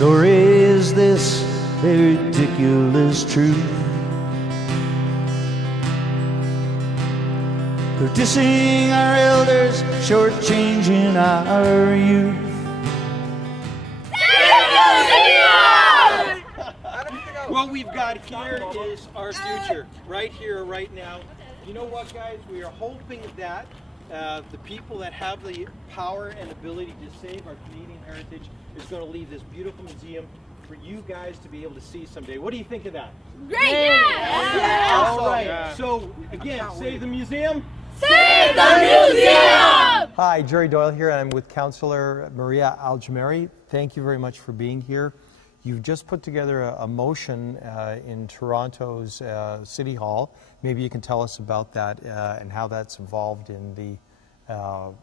story is this very ridiculous truth. They're dissing our elders, shortchanging our youth. What we've got here is our future, right here, right now. You know what, guys? We are hoping that the people that have the power and ability to save our Canadian heritage is going to leave this beautiful museum for you guys to be able to see someday. What do you think of that? Great! Yeah! All right. So, again, save the museum. Save the museum! Hi, Jerry Doyle here, and I'm with Councillor Maria Aljamari. Thank you very much for being here. You've just put together a motion in Toronto's City Hall. Maybe you can tell us about that and how that's involved in the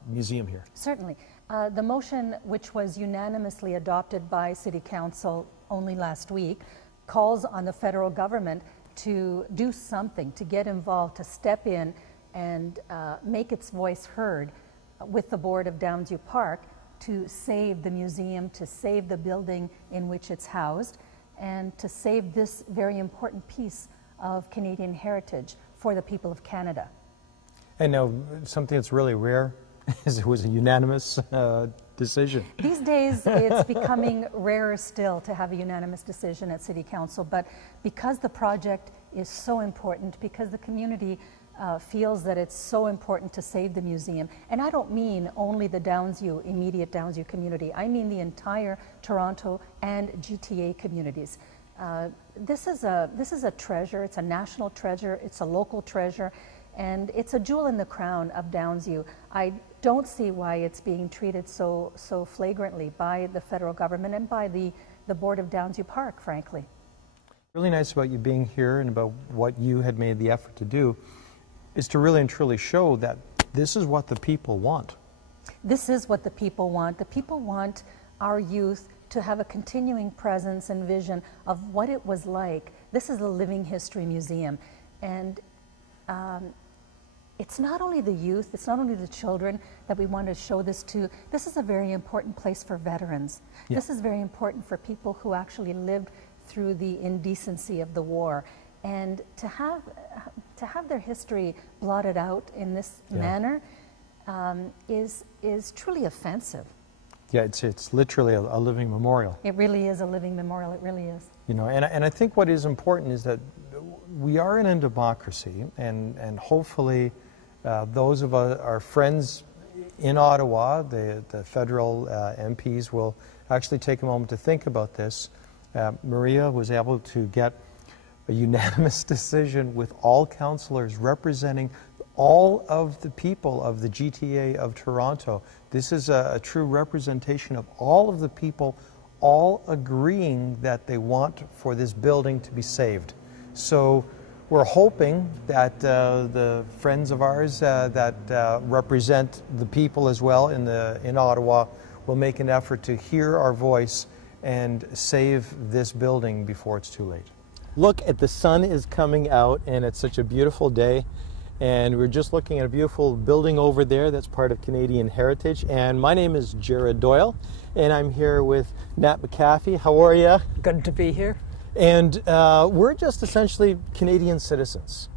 museum here. Certainly. The motion, which was unanimously adopted by City Council only last week, calls on the federal government to do something, to get involved, to step in and make its voice heard with the board of Downsview Park to save the museum, to save the building in which it's housed, and to save this very important piece of Canadian heritage for the people of Canada. And now, something that's really rare is it was a unanimous decision. These days, it's becoming rarer still to have a unanimous decision at City Council, but because the project is so important, because the community feels that it's so important to save the museum. And I don't mean only the Downsview, immediate Downsview community. I mean the entire Toronto and GTA communities. This is a treasure. It's a national treasure. It's a local treasure. And it's a jewel in the crown of Downsview. I don't see why it's being treated so flagrantly by the federal government and by the board of Downsview Park, frankly. Really nice about you being here and about what you had made the effort to do is to really and truly show that this is what the people want. This is what the people want. The people want our youth to have a continuing presence and vision of what it was like. This is a living history museum. And it's not only the youth, it's not only the children that we want to show this to. This is a very important place for veterans. Yeah. This is very important for people who actually lived through the indecency of the war. And to have their history blotted out in this manner is truly offensive. Yeah, it's literally a living memorial. It really is a living memorial. It really is. You know, and I think what is important is that we are in a democracy, and hopefully those of our friends in Ottawa, the federal MPs, will actually take a moment to think about this. Maria was able to get a unanimous decision with all councillors representing all of the people of the GTA of Toronto. This is a true representation of all of the people, all agreeing that they want for this building to be saved. So we're hoping that the friends of ours that represent the people as well in Ottawa will make an effort to hear our voice and save this building before it's too late. Look, the sun is coming out, and it's such a beautiful day. And we're just looking at a beautiful building over there that's part of Canadian heritage. And my name is Jared Doyle, and I'm here with Nat McAfee. How are you? Good to be here. And we're just essentially Canadian citizens.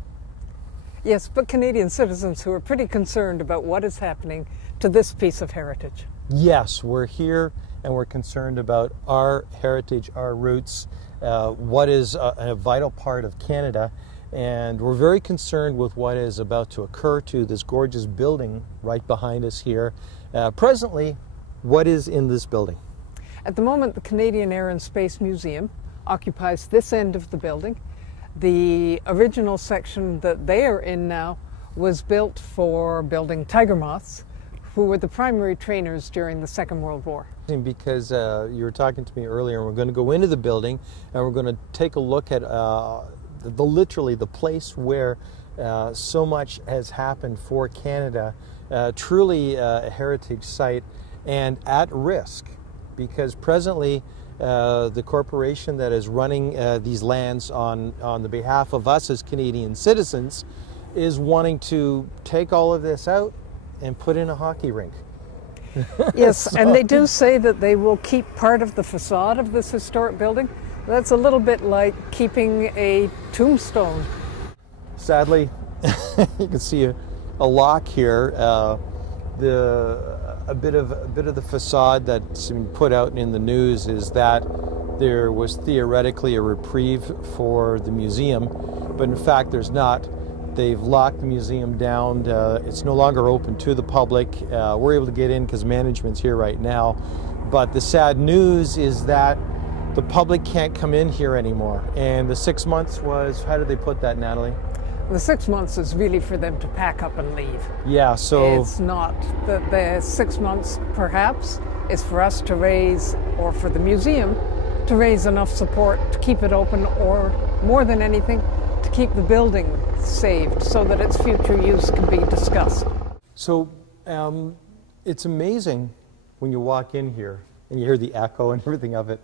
Yes, but Canadian citizens who are pretty concerned about what is happening to this piece of heritage. Yes, we're here, and we're concerned about our heritage, our roots, what is a vital part of Canada, and we're very concerned with what is about to occur to this gorgeous building right behind us here. Presently, what is in this building? At the moment, the Canadian Air and Space Museum occupies this end of the building. The original section that they are in now was built for building tiger moths, who were the primary trainers during the Second World War. Because you were talking to me earlier, and we're going to go into the building and we're going to take a look at literally the place where so much has happened for Canada, truly a heritage site and at risk, because presently the corporation that is running these lands on the behalf of us as Canadian citizens is wanting to take all of this out and put in a hockey rink. Yes, and they do say that they will keep part of the facade of this historic building. That's a little bit like keeping a tombstone. Sadly, you can see a lock here. A bit of the facade that's been put out in the news is that there was theoretically a reprieve for the museum, but in fact there's not. They've locked the museum down. It's no longer open to the public. We're able to get in because management's here right now. But the sad news is that the public can't come in here anymore. And the 6 months was, how did they put that, Natalie? The 6 months is really for them to pack up and leave. Yeah, so... It's not. The 6 months, perhaps, is for us to raise, or for the museum, to raise enough support to keep it open, or more than anything, to keep the building saved so that its future use can be discussed. So it's amazing when you walk in here and you hear the echo and everything of it.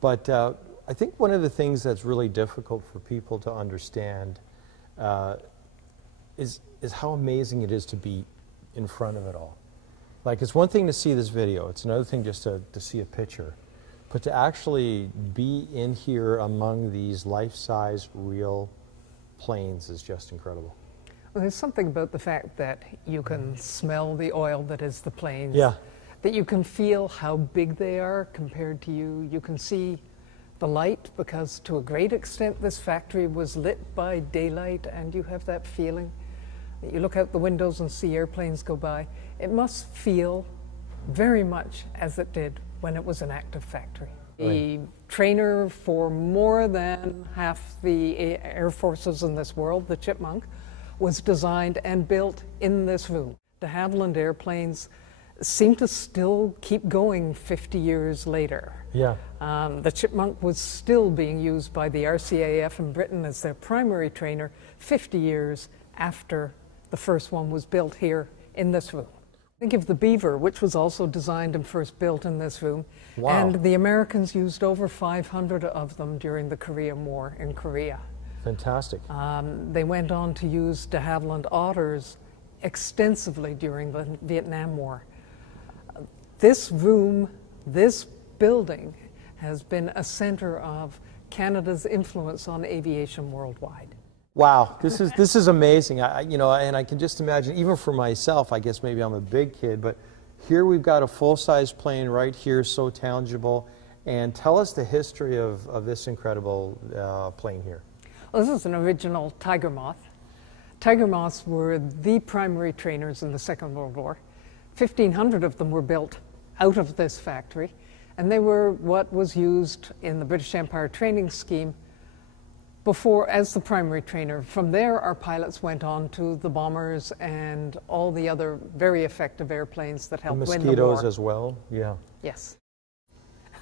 But I think one of the things that's really difficult for people to understand is how amazing it is to be in front of it all. Like, it's one thing to see this video, it's another thing just to see a picture. But to actually be in here among these life-size, real planes is just incredible. Well, there's something about the fact that you can smell the oil that is the planes. Yeah. That you can feel how big they are compared to you. You can see the light, because to a great extent this factory was lit by daylight, and you have that feeling that you look out the windows and see airplanes go by. It must feel very much as it did when it was an active factory. Right. The trainer for more than half the air forces in this world, the Chipmunk, was designed and built in this room. De Havilland airplanes seem to still keep going 50 years later. Yeah. The Chipmunk was still being used by the RCAF in Britain as their primary trainer 50 years after the first one was built here in this room. Think of the Beaver, which was also designed and first built in this room. Wow. And the Americans used over 500 of them during the Korean War in Korea. Fantastic. They went on to use de Havilland Otters extensively during the Vietnam War. This room, this building, has been a center of Canada's influence on aviation worldwide. Wow, this is amazing. You know, and I can just imagine, even for myself, I guess maybe I'm a big kid, but here we've got a full-size plane right here, so tangible. And tell us the history of this incredible plane here. Well, this is an original Tiger Moth. Tiger Moths were the primary trainers in the Second World War. 1,500 of them were built out of this factory, and they were what was used in the British Empire training scheme before as the primary trainer. From there, our pilots went on to the bombers and all the other very effective airplanes that helped win the war. Mosquitoes as well, yeah. Yes.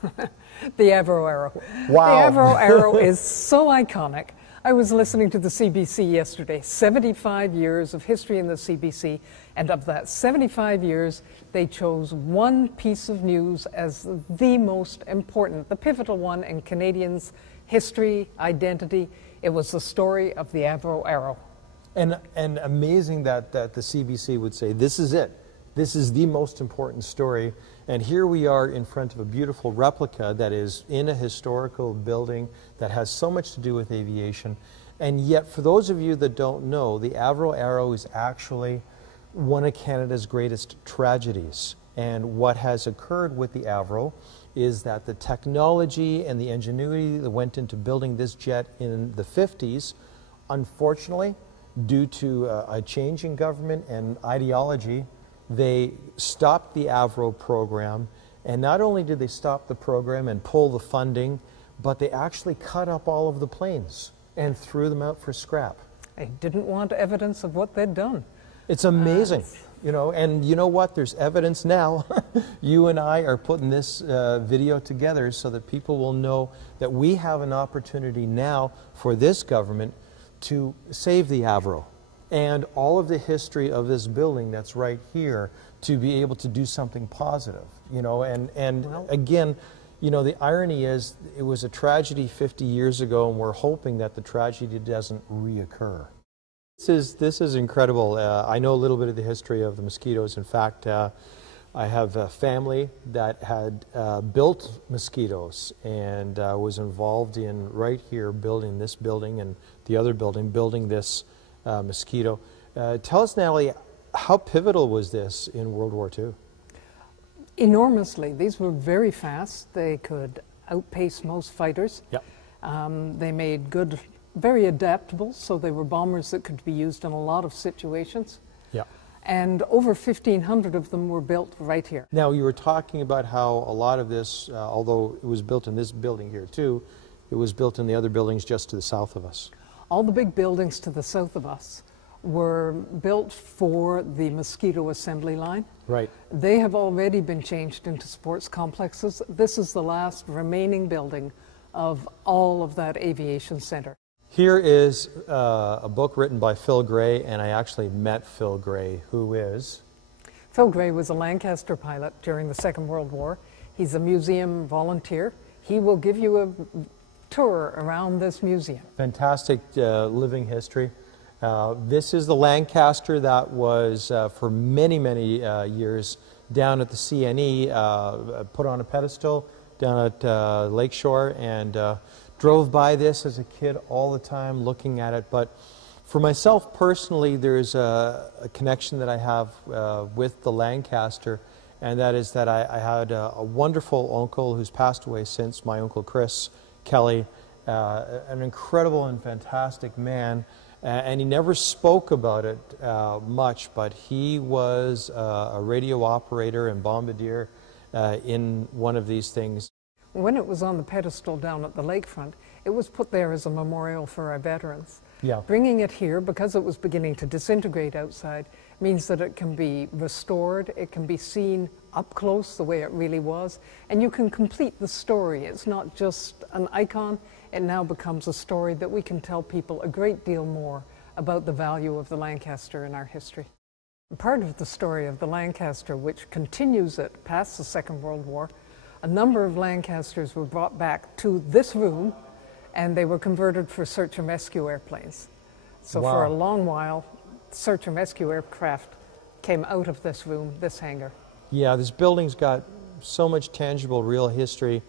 The Avro Arrow. Wow. The Avro Arrow is so iconic. I was listening to the CBC yesterday, 75 years of history in the CBC, and of that 75 years, they chose one piece of news as the most important, the pivotal one in Canadians' history, identity. It was the story of the Avro Arrow. And amazing that the CBC would say, this is it. This is the most important story. And here we are in front of a beautiful replica that is in a historical building that has so much to do with aviation. And yet, for those of you that don't know, the Avro Arrow is actually one of Canada's greatest tragedies. And what has occurred with the Avro is that the technology and the ingenuity that went into building this jet in the 50s, unfortunately, due to a change in government and ideology, they stopped the Avro program. And not only did they stop the program and pull the funding, but they actually cut up all of the planes and threw them out for scrap. They didn't want evidence of what they'd done. It's amazing, you know, and you know what? There's evidence now. You and I are putting this video together so that people will know that we have an opportunity now for this government to save the Avro and all of the history of this building that's right here, to be able to do something positive, you know, and well, again, you know, the irony is it was a tragedy 50 years ago, and we're hoping that the tragedy doesn't reoccur. This is incredible. I know a little bit of the history of the mosquitoes. In fact, I have a family that had built mosquitoes and was involved in right here building this building and the other building, building this mosquito. Tell us, Natalie, how pivotal was this in World War II? Enormously. These were very fast. They could outpace most fighters. Yep. They made good, very adaptable, so they were bombers that could be used in a lot of situations. Yeah. And over 1,500 of them were built right here. Now, you were talking about how a lot of this, although it was built in this building here too, it was built in the other buildings just to the south of us. All the big buildings to the south of us were built for the mosquito assembly line. Right. They have already been changed into sports complexes. This is the last remaining building of all of that aviation center. Here is a book written by Phil Gray, and I actually met Phil Gray, who is? Phil Gray was a Lancaster pilot during the Second World War. He's a museum volunteer. He will give you a tour around this museum. Fantastic living history. This is the Lancaster that was for many, many years down at the CNE, put on a pedestal down at Lakeshore, and drove by this as a kid all the time looking at it. But for myself personally, there's a connection that I have with the Lancaster, and that is that I had a wonderful uncle who's passed away since, my Uncle Chris Kelly, an incredible and fantastic man. And he never spoke about it much, but he was a radio operator and bombardier in one of these things. When it was on the pedestal down at the lakefront, it was put there as a memorial for our veterans. Yeah. Bringing it here, because it was beginning to disintegrate outside, means that it can be restored, it can be seen up close the way it really was, and you can complete the story. It's not just an icon, it now becomes a story that we can tell people a great deal more about the value of the Lancaster in our history. Part of the story of the Lancaster, which continues it past the Second World War, a number of Lancasters were brought back to this room, and they were converted for search and rescue airplanes. So Wow. for a long while, search and rescue aircraft came out of this room, this hangar. Yeah, this building's got so much tangible, real history.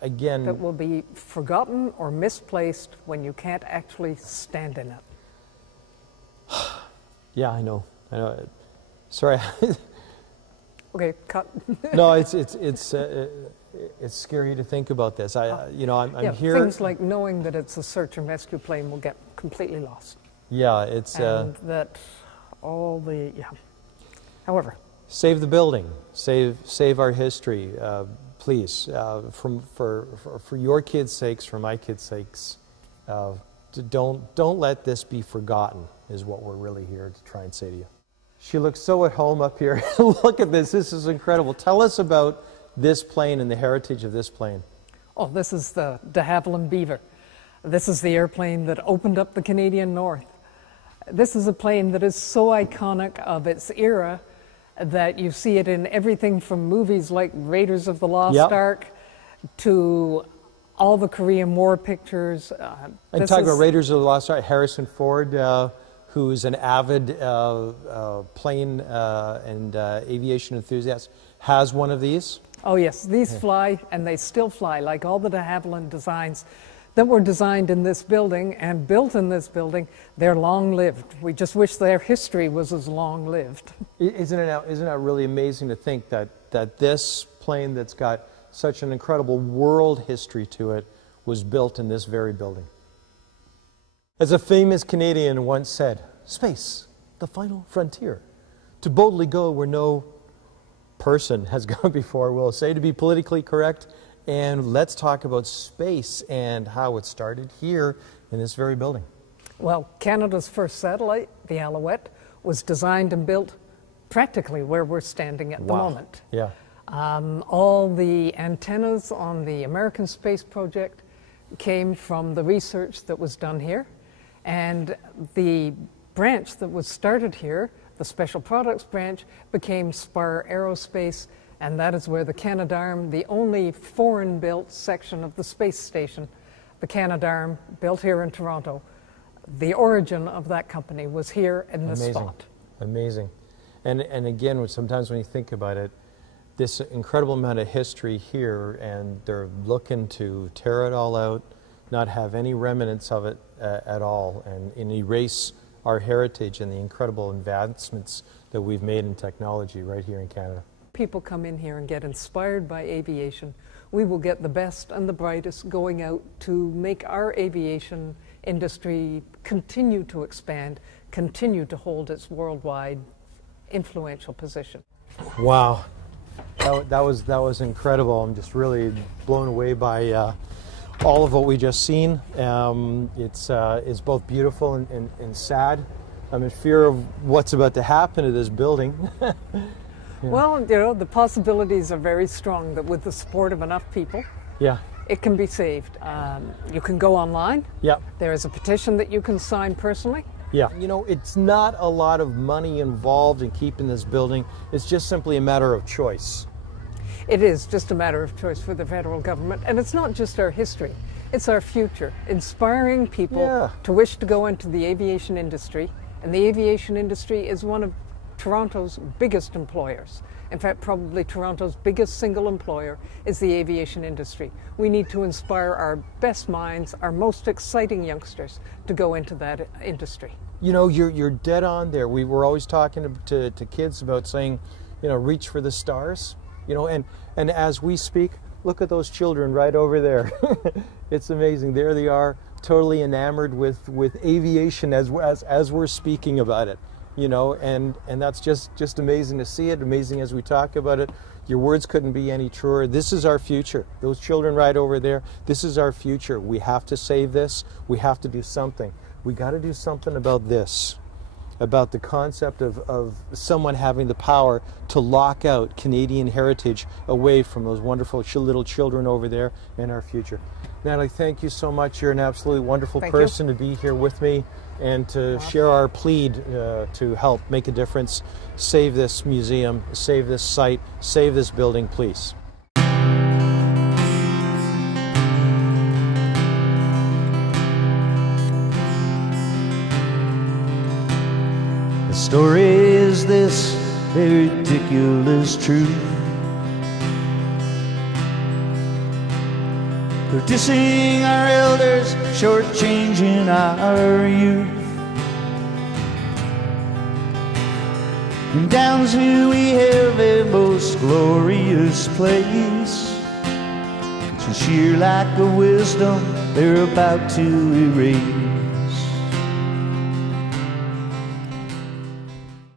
Again, That will be forgotten or misplaced when you can't actually stand in it. yeah, I know. Sorry. Okay, cut. No, it's scary to think about this. I'm Yeah, here. things like knowing that it's a search and rescue plane will get completely lost. Yeah, it's And that all the, yeah. However, save the building, save our history, please. For your kids' sakes, for my kids' sakes, don't let this be forgotten. Is what we're really here to try and say to you. She looks so at home up here. Look at this. This is incredible. Tell us about this plane and the heritage of this plane. oh, this is the de Havilland Beaver. This is the airplane that opened up the Canadian North. This is a plane that is so iconic of its era that you see it in everything from movies like Raiders of the Lost Yep. Ark to all the Korean War pictures. I'm talking about Raiders of the Lost Ark. Harrison Ford, who's an avid plane and aviation enthusiast, has one of these. Oh yes, these fly, and they still fly, like all the de Havilland designs that were designed in this building and built in this building. They're long-lived. We just wish their history was as long-lived. Isn't it really amazing to think that this plane that's got such an incredible world history to it was built in this very building? As a famous Canadian once said, "Space, the final frontier. To boldly go where no person has gone before," we'll say, to be politically correct. And let's talk about space and how it started here in this very building. Well, Canada's first satellite, the Alouette, was designed and built practically where we're standing at the moment. Yeah. All the antennas on the American space project came from the research that was done here. And the branch that was started here, the Special Products branch, became Spar Aerospace, and that is where the Canadarm, the only foreign-built section of the space station, the Canadarm, built here in Toronto, the origin of that company was here in this spot. Amazing. And again, sometimes when you think about it, this incredible amount of history here, and they're looking to tear it all out, not have any remnants of it at all, and erase our heritage and the incredible advancements that we've made in technology right here in Canada. People come in here and get inspired by aviation. We will get the best and the brightest going out to make our aviation industry continue to expand, continue to hold its worldwide influential position. Wow, that was incredible. I'm just really blown away by all of what we just seen. It's both beautiful and sad. I'm in fear of what's about to happen to this building. Yeah. Well, you know, the possibilities are very strong that with the support of enough people, yeah, it can be saved. You can go online. Yeah. There is a petition that you can sign personally. Yeah. You know, it's not a lot of money involved in keeping this building. It's just simply a matter of choice. It is just a matter of choice for the federal government. And it's not just our history, it's our future. Inspiring people to wish to go into the aviation industry. And the aviation industry is one of Toronto's biggest employers. In fact, probably Toronto's biggest single employer is the aviation industry. We need to inspire our best minds, our most exciting youngsters to go into that industry. You know, you're dead on there. We were always talking to kids about saying, you know, reach for the stars. You know, and as we speak, look at those children right over there. It's amazing. There they are, totally enamored with aviation as we're speaking about it. You know, and that's just amazing to see it, amazing as we talk about it. Your words couldn't be any truer. This is our future. Those children right over there, this is our future. We have to save this. We have to do something. We got to do something about this, about the concept of someone having the power to lock out Canadian heritage away from those wonderful little children over there in our future. Natalie, thank you so much. You're an absolutely wonderful person to be here with me and to share our plead to help make a difference. Save this museum, save this site, save this building, please. The story is this ridiculous truth. They're dissing our elders, shortchanging our youth. And down to we have a most glorious place. It's a sheer lack of wisdom they're about to erase.